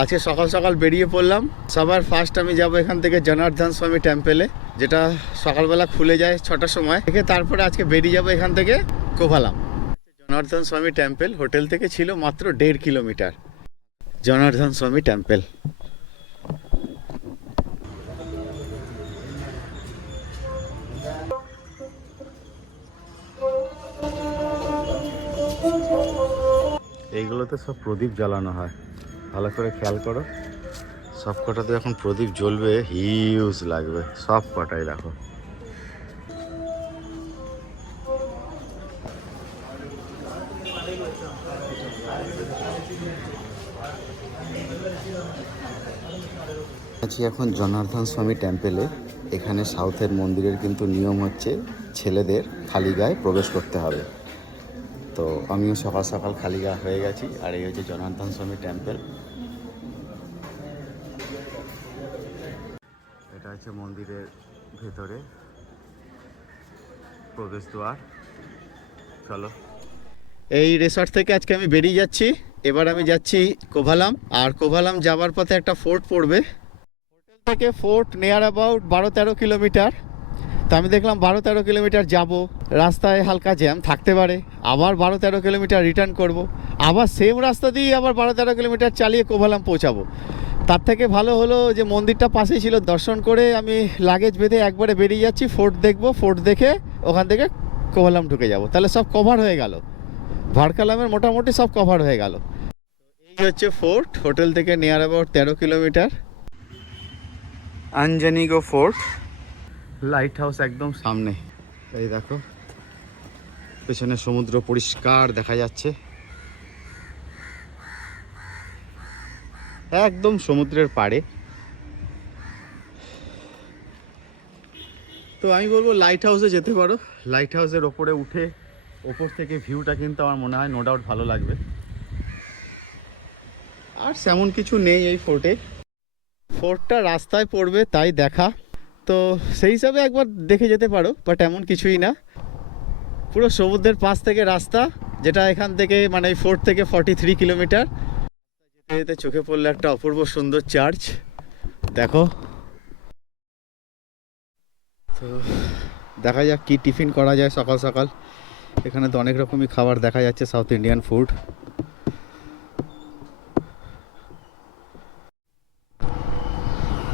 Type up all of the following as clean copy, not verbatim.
আজকে সকাল সকাল বেরিয়ে পড়লাম। সবার ফার্স্ট আমি যাব এখান থেকে জনার্দন স্বামী টেম্পেলে, যেটা সকালবেলা খুলে যায় 6টার সময় থেকে। তারপরে আজকে বেরিয়ে যাব এখান থেকে কোভালাম। জনার্দন স্বামী টেম্পেল হোটেল থেকে ছিল মাত্র 1.5 কিলোমিটার। জনার্দন স্বামী টেম্পেল। এইগুলোতে সব প্রদীপ জ্বালানো হয়, ভালো করে খেয়াল করো। সব কটাতে এখন প্রদীপ জ্বলবে, হিউজ লাগবে সব কটাই। দেখো আছি এখন জনার্দন স্বামী টেম্পেলে। এখানে সাউথের মন্দিরের কিন্তু নিয়ম হচ্ছে ছেলেদের খালি গায়ে প্রবেশ করতে হবে। তো আমিও সকাল সকাল খালি গা হয়ে গেছি। আর এই হচ্ছে জনার্দন স্বামী টেম্পেল। এটা হচ্ছে মন্দিরের ভেতরে প্রবেশদ্বার। চলো, এই রিসর্ট থেকে আজকে আমি বেরিয়ে যাচ্ছি। এবার আমি যাচ্ছি কোভালাম। আর কোভালাম যাওয়ার পথে একটা ফোর্ট পড়বে। হোটেল থেকে ফোর্ট নিয়ার অ্যাবাউট 12-13 কিলোমিটার। তো আমি দেখলাম 12-13 কিলোমিটার যাব, রাস্তায় হালকা জ্যাম থাকতে পারে, আবার 12-13 কিলোমিটার রিটার্ন করব, আবার সেম রাস্তা দিয়ে আবার 12-13 কিলোমিটার চালিয়ে কোভালাম পৌঁছাবো। তার থেকে ভালো হলো যে মন্দিরটা পাশেই ছিল, দর্শন করে আমি লাগেজ বেঁধে একবারে বেরিয়ে যাচ্ছি। ফোর্ট দেখব, ফোর্ট দেখে ওখান থেকে কোভালাম ঢুকে যাব। তাহলে সব কভার হয়ে গেল, ভাড়কালামের মোটামুটি সব কভার হয়ে গেল। এই হচ্ছে ফোর্ট, হোটেল থেকে নিয়ার অ্যাবাউট 13 কিলোমিটার। আঞ্জানিগো ফোর্ট, লাইট হাউস একদম সামনে। এই দেখো পেছনে সমুদ্র পরিষ্কার দেখা যাচ্ছে, একদম সমুদ্রের পাড়ে। তো আমি বলবো লাইট হাউসে যেতে পারো। লাইট হাউসের ওপরে উঠে ওপর থেকে ভিউটা কিন্তু আমার মনে হয় নো ডাউট ভালো লাগবে। আর তেমন কিছু নেই এই ফোর্টে, ফোর্টটা রাস্তায় পড়বে তাই দেখা। তো সেই হিসাবে একবার দেখে যেতে পারো, বাট এমন কিছুই না। পুরো সমুদ্রের পাশ থেকে রাস্তা, যেটা এখান থেকে মানে এই ফোর্ট থেকে 43 কিলোমিটার। যেতে যেতে চোখে পড়লো একটা অপূর্ব সুন্দর চার্চ, দেখো। তো দেখা যাক কি টিফিন করা যায় সকাল সকাল। এখানে তো অনেক রকমই খাবার দেখা যাচ্ছে, সাউথ ইন্ডিয়ান ফুড।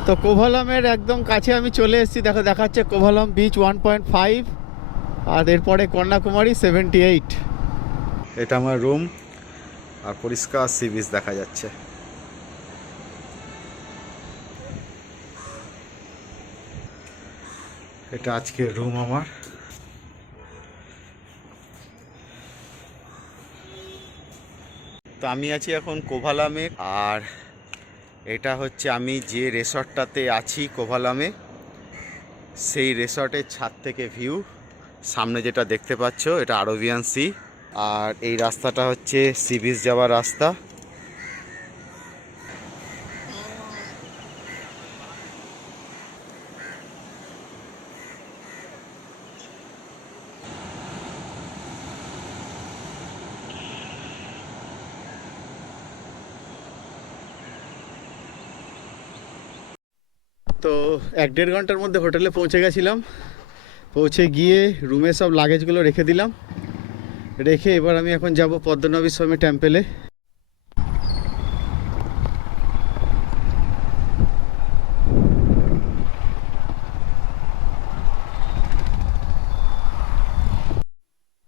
তো কোভালামের একদম কাছে আমি চলে এসেছি। দেখো দেখাচ্ছে কোভালাম বিচ 1.5, আর এরপরে কন্যাকুমারী 78। এটা আমার রুম, আর পরিষ্কার সি বিচ দেখা যাচ্ছে। এটা আজকের রুম আমার। তো আমি আছি এখন কোভালামে। আর এটা হচ্ছে আমি যে রিসর্টটাতে আছি কোভালামে, সেই রিসর্টের ছাদ থেকে ভিউ। সামনে যেটা দেখতে পাচ্ছ এটা আরবিয়ান সি, আর এই রাস্তাটা হচ্ছে সি বিচ যাওয়ার রাস্তা। তো 1-1.5 ঘন্টার মধ্যে হোটেলে পৌঁছে গেছিলাম। পৌঁছে গিয়ে রুমে সব লাগেজগুলো রেখে দিলাম। রেখে এবার আমি এখন যাব পদ্মনাভী স্বামী টেম্পেলে।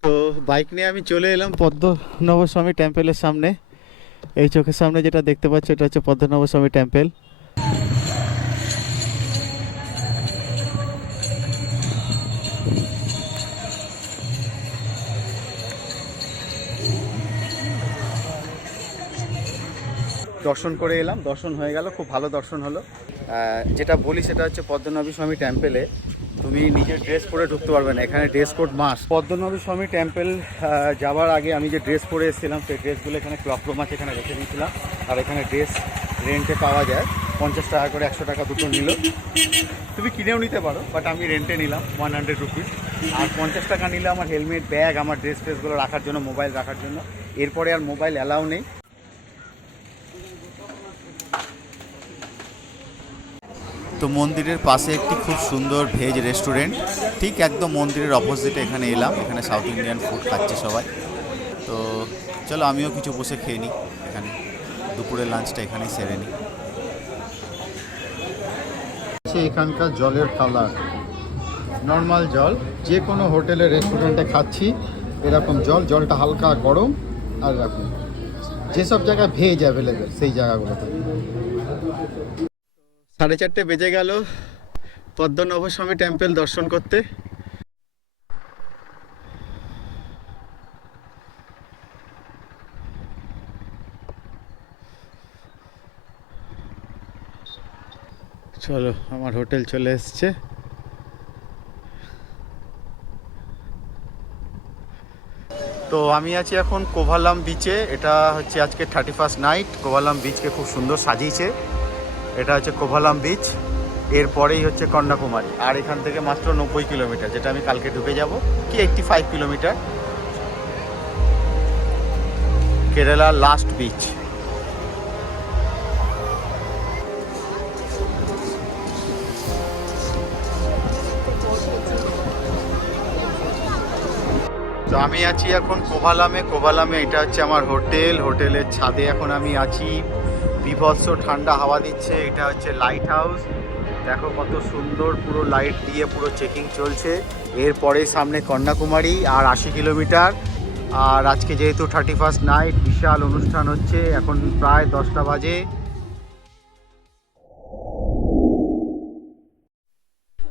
তো বাইক নিয়ে আমি চলে এলাম পদ্মনাভ স্বামী টেম্পেলের সামনে। এই চোখের সামনে যেটা দেখতে পাচ্ছ এটা হচ্ছে পদ্মনাভ স্বামী টেম্পেল। দর্শন করে এলাম, দর্শন হয়ে গেল, খুব ভালো দর্শন হলো। যেটা বলি সেটা হচ্ছে পদ্মনাভী স্বামী টেম্পেলে তুমি নিজের ড্রেস পরে ঢুকতে পারবে না, এখানে ড্রেস কোড মাস্ট। পদ্মনাভী স্বামী টেম্পেল যাওয়ার আগে আমি যে ড্রেস পরে এসেছিলাম সেই ড্রেসগুলো এখানে ক্লক রুম আছে, এখানে রেখে দিয়েছিলাম। আর এখানে ড্রেস রেন্টে পাওয়া যায়, 50 টাকা করে, 100 টাকা দুটো নিল। তুমি কিনেও নিতে পারো, বাট আমি রেন্টে নিলাম 100 রুপিস। আর 50 টাকা নিলে আমার হেলমেট, ব্যাগ, আমার ড্রেস ফ্রেসগুলো রাখার জন্য, মোবাইল রাখার জন্য এরপরে আর মোবাইল অ্যালাউ নেই। তো মন্দিরের পাশে একটি খুব সুন্দর ভেজ রেস্টুরেন্ট, ঠিক একদম মন্দিরের অপোজিটে এখানে এলাম। এখানে সাউথ ইন্ডিয়ান ফুড খাচ্ছে সবাই। তো চলো আমিও কিছু বসে খেয়ে নিই এখানে, দুপুরের লাঞ্চটা এখানেই সেরে নিই। এখানকার জলের কালার নর্মাল জল, যে কোনো হোটেলে রেস্টুরেন্টে খাচ্ছি এরকম জল, জলটা হালকা গরম। আর এরকম যেসব জায়গায় ভেজ অ্যাভেলেবেল সেই জায়গাগুলোতে। 4:30 বেজে গেল পদ্মনাভস্বামী টেম্পল দর্শন করতে। চলো আমার হোটেল চলে এসছে। তো আমি আছি এখন কোভালাম বিচে। এটা হচ্ছে আজকে 31st নাইট। কোভালাম বিচকে খুব সুন্দর সাজিয়েছে। এটা হচ্ছে কোভালাম বিচ, এরপরেই হচ্ছে কন্যাকুমারী। আর এখান থেকে মাত্র 90 কিলোমিটার, যেটা আমি কালকে ঢুকে যাব, কি 85 কিলোমিটার। কেরালার লাস্ট বিচ। তো আমি আছি এখন কোভালামে। এটা হচ্ছে আমার হোটেল। হোটেলের ছাদে এখন আমি আছি। বিভৎস ঠান্ডা হাওয়া দিচ্ছে। এটা হচ্ছে লাইট হাউস। দেখো কত সুন্দর, পুরো লাইট দিয়ে পুরো চেকিং চলছে। এরপরে সামনে কন্যাকুমারী আর 80 কিলোমিটার। আর আজকে যেহেতু 31st নাইট, বিশাল অনুষ্ঠান হচ্ছে। এখন প্রায় 10টা বাজে।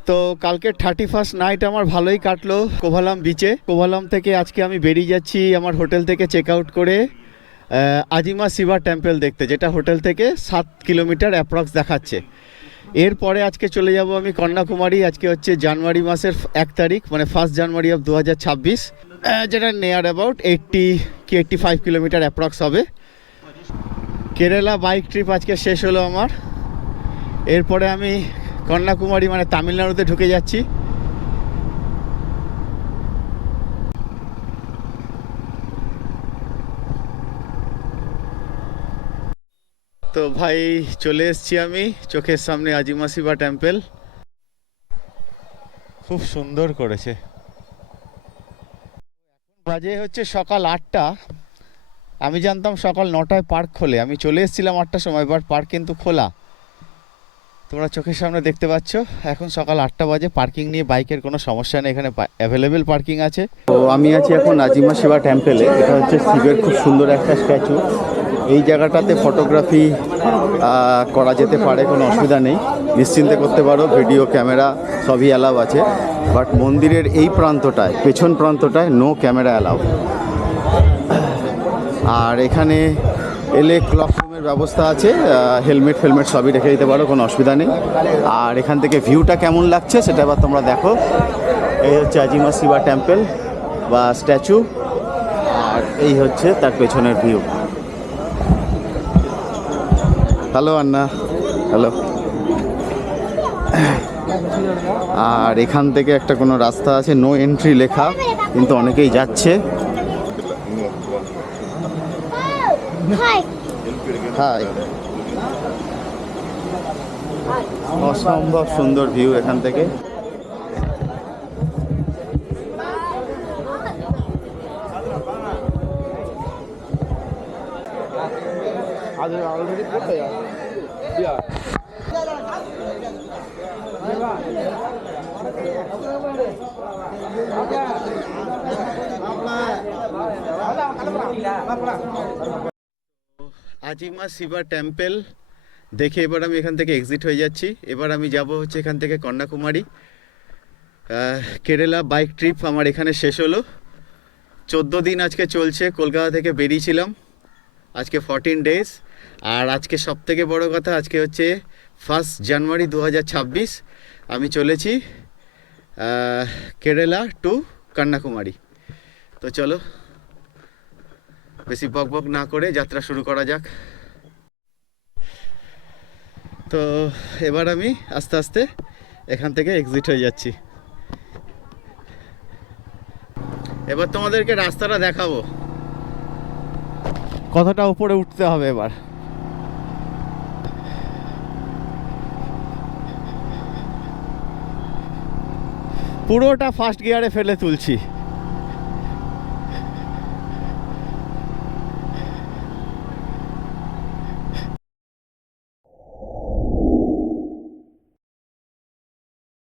তো কালকে 31st নাইট আমার ভালোই কাটলো কোভালাম বিচে। কোভালাম থেকে আজকে আমি বেরিয়ে যাচ্ছি আমার হোটেল থেকে চেক আউট করে আজিমা শিবা টেম্পল দেখতে, যেটা হোটেল থেকে 7 কিলোমিটার অ্যাপ্রক্স দেখাচ্ছে। এরপরে আজকে চলে যাব আমি কন্যাকুমারী। আজকে হচ্ছে জানুয়ারি মাসের 1 তারিখ, মানে 1 জানুয়ারি 2026, যেটা নিয়ার অ্যাবাউট 80 কি 85 কিলোমিটার অ্যাপ্রক্স হবে। কেরালা বাইক ট্রিপ আজকে শেষ হলো আমার। এরপরে আমি কন্যাকুমারী মানে তামিলনাড়ুতে ঢুকে যাচ্ছি। তো ভাই চলে এসেছি আমি, চোখের সামনে আজিমা শিবা টেম্পল। খুব সুন্দর করেছে। বাজে হচ্ছে সকাল 8টা। আমি জানতাম সকাল 9টায় পার্ক খোলে। আমি চলে এসেছিলাম 8টার সময়, বাট পার্ক কিন্তু খোলা। তোমরা চোখের সামনে দেখতে পাচ্ছ। এখন সকাল 8টা বাজে। পার্কিং নিয়ে বাইকের কোনো সমস্যা নেই, এখানে অ্যাভেলেবেল পার্কিং আছে। তো আমি আছি এখন আজিমা শিবা টেম্পলে। এটা হচ্ছে শিবের খুব সুন্দর একটা স্ট্যাচু। এই জায়গাটাতে ফটোগ্রাফি করা যেতে পারে, কোনো অসুবিধা নেই, নিশ্চিন্তে করতে পারো। ভিডিও ক্যামেরা সবই অ্যালাউ আছে। বাট মন্দিরের এই প্রান্তটায়, পেছন প্রান্তটায় নো ক্যামেরা অ্যালাউ। আর এখানে এলে ক্লক রুমের ব্যবস্থা আছে, হেলমেট ফেলমেট সবই রেখে দিতে পারো, কোনো অসুবিধা নেই। আর এখান থেকে ভিউটা কেমন লাগছে সেটা এবার তোমরা দেখো। এই হচ্ছে আজিমা শিবা টেম্পল বা স্ট্যাচু, আর এই হচ্ছে তার পেছনের ভিউ। হ্যালো আন্না, হ্যালো। আর এখান থেকে একটা কোনো রাস্তা আছে, নো এন্ট্রি লেখা, কিন্তু অনেকেই যাচ্ছে। হাই, অসম্ভব সুন্দর ভিউ এখান থেকে। আজিমা শিবা টেম্পল দেখে এবার আমি এখান থেকে এক্সিট হয়ে যাচ্ছি। এবার আমি যাব হচ্ছে এখান থেকে কন্যাকুমারী। কেরালা বাইক ট্রিপ আমার এখানে শেষ হলো। 14 দিন আজকে চলছে। কলকাতা থেকে বেরিয়েছিলাম, আজকে 14 ডেজ। আর আজকে সব থেকে বড় কথা, আজকে হচ্ছে 1 জানুয়ারি 2026। আমি চলেছি কেরালা টু কন্যাকুমারী। তো চলো বেশি বক বক না করে যাত্রা শুরু করা যাক। তো এবার আমি আস্তে আস্তে এখান থেকে এক্সিট হয়ে যাচ্ছি। এবার তোমাদেরকে রাস্তাটা দেখাবো। কতটা উপরে উঠতে হবে এবার। পুরোটা ফার্স্ট গিয়ারে ফেলে তুলছি।